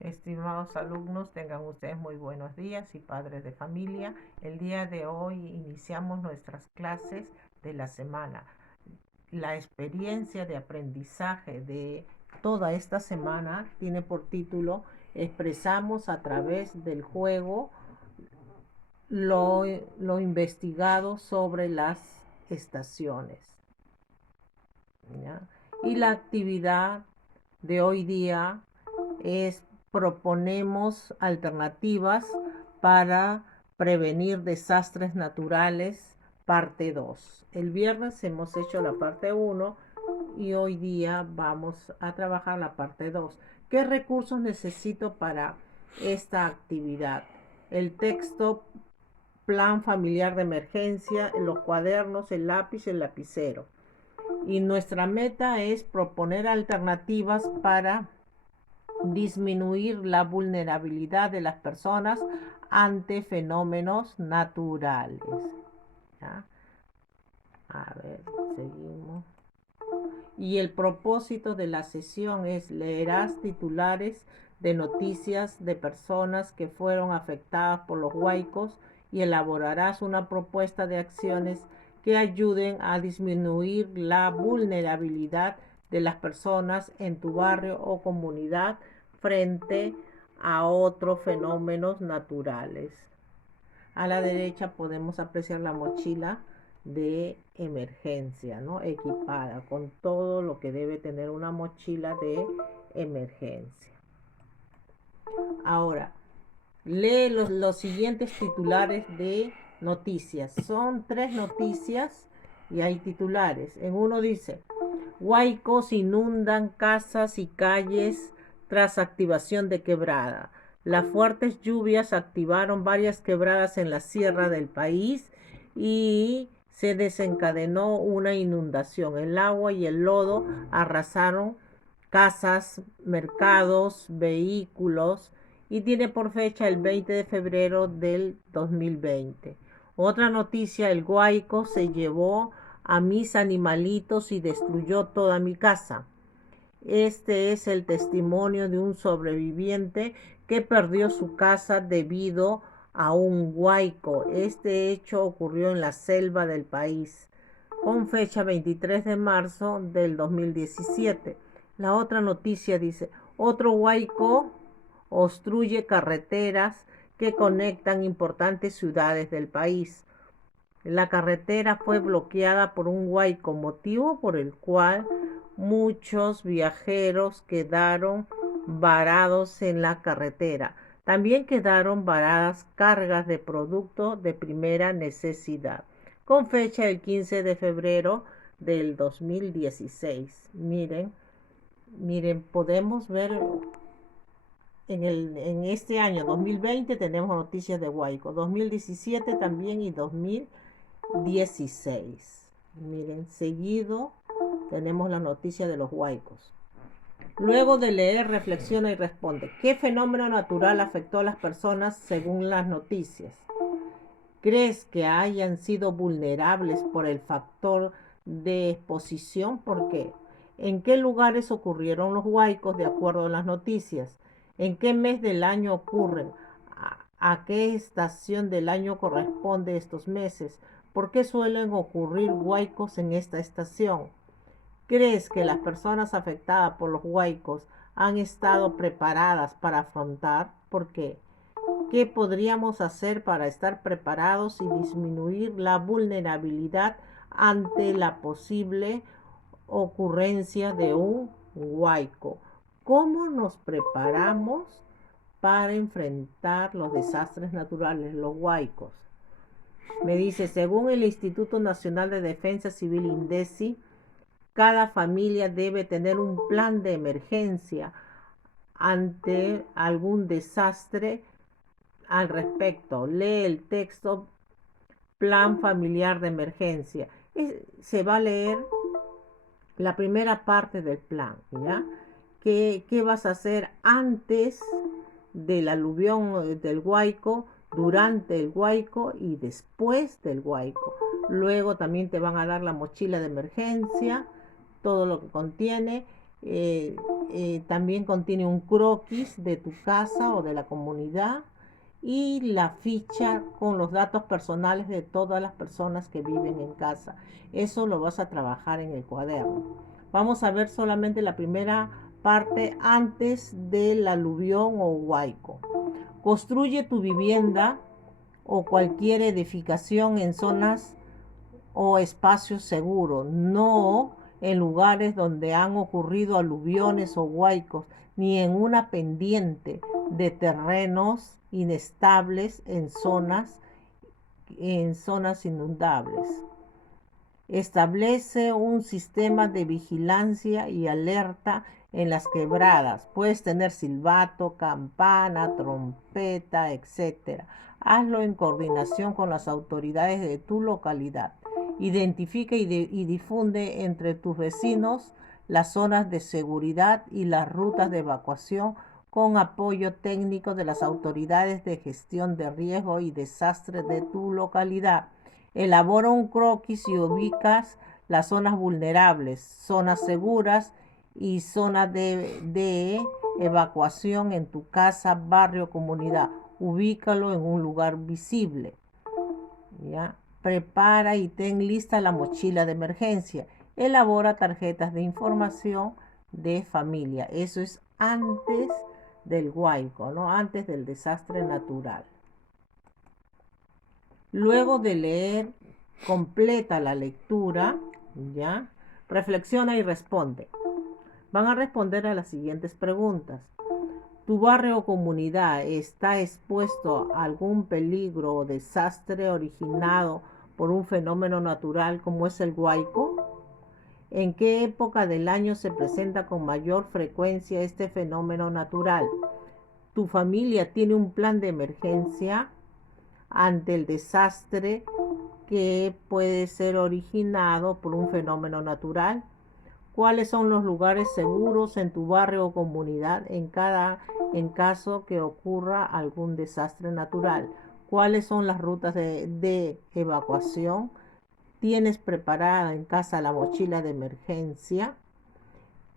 Estimados alumnos, tengan ustedes muy buenos días y padres de familia. El día de hoy iniciamos nuestras clases de la semana. La experiencia de aprendizaje de toda esta semana tiene por título Expresamos a través del juego lo investigado sobre las estaciones. ¿Ya? Y la actividad de hoy día es proponemos alternativas para prevenir desastres naturales, parte 2. El viernes hemos hecho la parte 1 y hoy día vamos a trabajar la parte 2. ¿Qué recursos necesito para esta actividad? El texto, plan familiar de emergencia, los cuadernos, el lápiz, el lapicero. Y nuestra meta es proponer alternativas para disminuir la vulnerabilidad de las personas ante fenómenos naturales. ¿Ya? A ver, seguimos. Y el propósito de la sesión es leerás titulares de noticias de personas que fueron afectadas por los huaicos y elaborarás una propuesta de acciones que ayuden a disminuir la vulnerabilidad de las personas en tu barrio o comunidad frente a otros fenómenos naturales. A la derecha podemos apreciar la mochila de emergencia, ¿no? Equipada con todo lo que debe tener una mochila de emergencia. Ahora, lee los siguientes titulares de noticias. Son 3 noticias y hay titulares. En uno dice, huaicos inundan casas y calles tras activación de quebrada. Las fuertes lluvias activaron varias quebradas en la sierra del país y se desencadenó una inundación. El agua y el lodo arrasaron casas, mercados, vehículos y tiene por fecha el 20 de febrero del 2020. Otra noticia, el Guayco se llevó a mis animalitos y destruyó toda mi casa. Este es el testimonio de un sobreviviente que perdió su casa debido a un huaico. Este hecho ocurrió en la selva del país, con fecha 23 de marzo del 2017. La otra noticia dice, otro huaico obstruye carreteras que conectan importantes ciudades del país. La carretera fue bloqueada por un huaico, motivo por el cual muchos viajeros quedaron varados en la carretera. También quedaron varadas cargas de productos de primera necesidad, con fecha el 15 de febrero del 2016. Miren, podemos ver en este año 2020 tenemos noticias de Huayco, 2017 también y 2016. Miren, seguido tenemos la noticia de los huaicos. Luego de leer, reflexiona y responde. ¿Qué fenómeno natural afectó a las personas según las noticias? ¿Crees que hayan sido vulnerables por el factor de exposición? ¿Por qué? ¿En qué lugares ocurrieron los huaicos de acuerdo a las noticias? ¿En qué mes del año ocurren? ¿A qué estación del año corresponde estos meses? ¿Por qué suelen ocurrir huaicos en esta estación? ¿Crees que las personas afectadas por los huaicos han estado preparadas para afrontar? ¿Por qué? ¿Qué podríamos hacer para estar preparados y disminuir la vulnerabilidad ante la posible ocurrencia de un huaico? ¿Cómo nos preparamos para enfrentar los desastres naturales, los huaicos? Me dice, según el Instituto Nacional de Defensa Civil INDECI, cada familia debe tener un plan de emergencia ante algún desastre al respecto. Lee el texto Plan Familiar de Emergencia. Se va a leer la primera parte del plan, ¿ya? ¿Qué vas a hacer antes del aluvión del Huaico, durante el Huaico y después del Huaico? Luego también te van a dar la mochila de emergencia, todo lo que contiene, También contiene un croquis de tu casa o de la comunidad y la ficha con los datos personales de todas las personas que viven en casa. Eso lo vas a trabajar en el cuaderno. Vamos a ver solamente la primera parte antes del aluvión o huaico. Construye tu vivienda o cualquier edificación en zonas o espacios seguros, no en lugares donde han ocurrido aluviones o huaicos, ni en una pendiente de terrenos inestables en zonas inundables. Establece un sistema de vigilancia y alerta en las quebradas. Puedes tener silbato, campana, trompeta, etc. Hazlo en coordinación con las autoridades de tu localidad. Identifica y difunde entre tus vecinos las zonas de seguridad y las rutas de evacuación con apoyo técnico de las autoridades de gestión de riesgo y desastre de tu localidad. Elabora un croquis y ubicas las zonas vulnerables, zonas seguras y zonas de evacuación en tu casa, barrio, comunidad. Ubícalo en un lugar visible. ¿Ya? Prepara y ten lista la mochila de emergencia. Elabora tarjetas de información de familia. Eso es antes del huaico, ¿no? Antes del desastre natural. Luego de leer, completa la lectura, ¿ya? Reflexiona y responde. Van a responder a las siguientes preguntas. ¿Tu barrio o comunidad está expuesto a algún peligro o desastre originado por un fenómeno natural como es el huaico? ¿En qué época del año se presenta con mayor frecuencia este fenómeno natural? ¿Tu familia tiene un plan de emergencia ante el desastre que puede ser originado por un fenómeno natural? ¿Cuáles son los lugares seguros en tu barrio o comunidad en caso que ocurra algún desastre natural? ¿Cuáles son las rutas de evacuación? ¿Tienes preparada en casa la mochila de emergencia?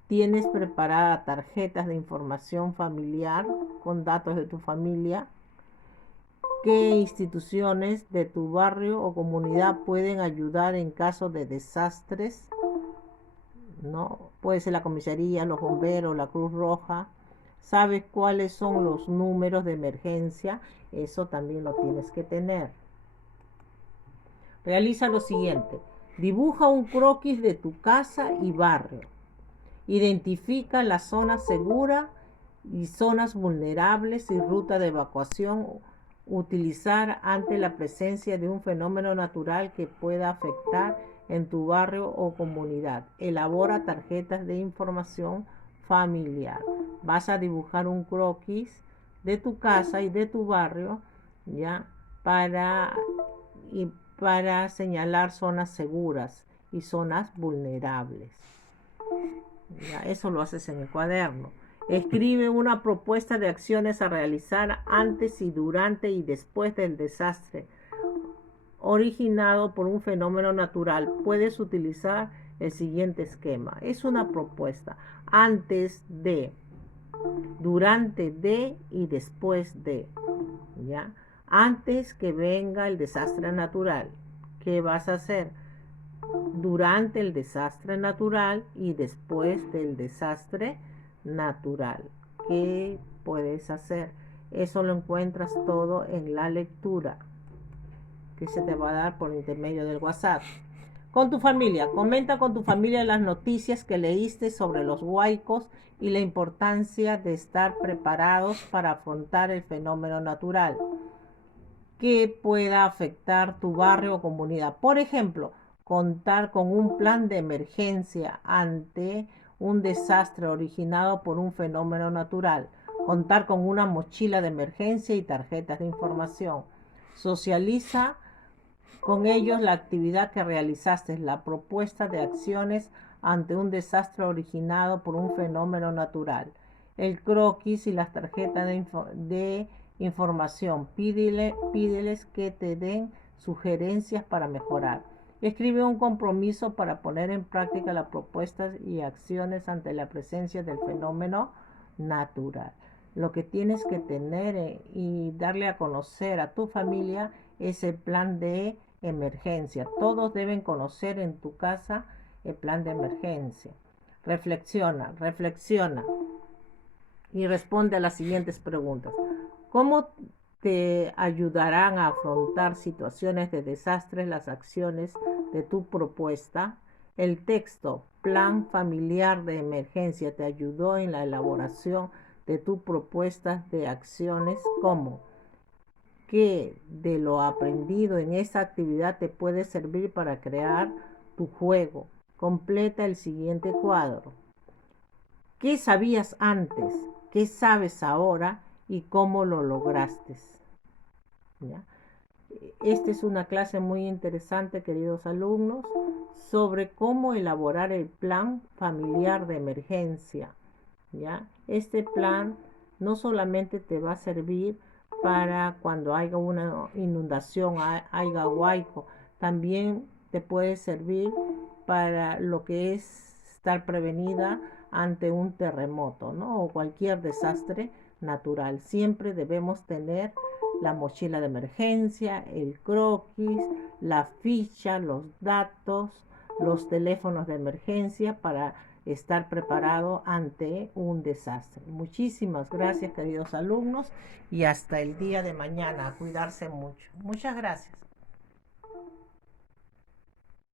¿Tienes preparada tarjetas de información familiar con datos de tu familia? ¿Qué instituciones de tu barrio o comunidad pueden ayudar en caso de desastres? ¿No? Puede ser la comisaría, los bomberos, la Cruz Roja. ¿Sabes cuáles son los números de emergencia? Eso también lo tienes que tener. Realiza lo siguiente. Dibuja un croquis de tu casa y barrio. Identifica las zonas seguras y zonas vulnerables y ruta de evacuación utilizar ante la presencia de un fenómeno natural que pueda afectar en tu barrio o comunidad. Elabora tarjetas de información familiar. Vas a dibujar un croquis de tu casa y de tu barrio, ¿ya? Para señalar zonas seguras y zonas vulnerables. ¿Ya? Eso lo haces en el cuaderno. Escribe una propuesta de acciones a realizar antes y durante y después del desastre originado por un fenómeno natural. Puedes utilizar el siguiente esquema. Es una propuesta antes de, durante de y después de. ¿Ya? Antes que venga el desastre natural, ¿qué vas a hacer? Durante el desastre natural y después del desastre natural. ¿Qué puedes hacer? Eso lo encuentras todo en la lectura que se te va a dar por intermedio del WhatsApp. Con tu familia, comenta con tu familia las noticias que leíste sobre los huaicos y la importancia de estar preparados para afrontar el fenómeno natural que pueda afectar tu barrio o comunidad. Por ejemplo, contar con un plan de emergencia ante un desastre originado por un fenómeno natural. Contar con una mochila de emergencia y tarjetas de información. Socializa con ellos la actividad que realizaste, la propuesta de acciones ante un desastre originado por un fenómeno natural. El croquis y las tarjetas de información. Pídeles que te den sugerencias para mejorar. Escribe un compromiso para poner en práctica las propuestas y acciones ante la presencia del fenómeno natural. Lo que tienes que tener y darle a conocer a tu familia es el plan de emergencia. Todos deben conocer en tu casa el plan de emergencia. Reflexiona y responde a las siguientes preguntas. ¿Cómo te ayudarán a afrontar situaciones de desastre las acciones de tu propuesta? El texto Plan Familiar de Emergencia te ayudó en la elaboración de tu propuesta de acciones. ¿Cómo? ¿Qué de lo aprendido en esta actividad te puede servir para crear tu juego? Completa el siguiente cuadro. ¿Qué sabías antes? ¿Qué sabes ahora? ¿Y cómo lo lograste? ¿Ya? Esta es una clase muy interesante, queridos alumnos, sobre cómo elaborar el plan familiar de emergencia. ¿Ya? Este plan no solamente te va a servir para cuando haya una inundación, haya huaico, también te puede servir para lo que es estar prevenida ante un terremoto, ¿no? O cualquier desastre natural. Siempre debemos tener la mochila de emergencia, el croquis, la ficha, los datos, los teléfonos de emergencia para estar preparado ante un desastre. Muchísimas gracias, queridos alumnos, y hasta el día de mañana. A cuidarse mucho. Muchas gracias.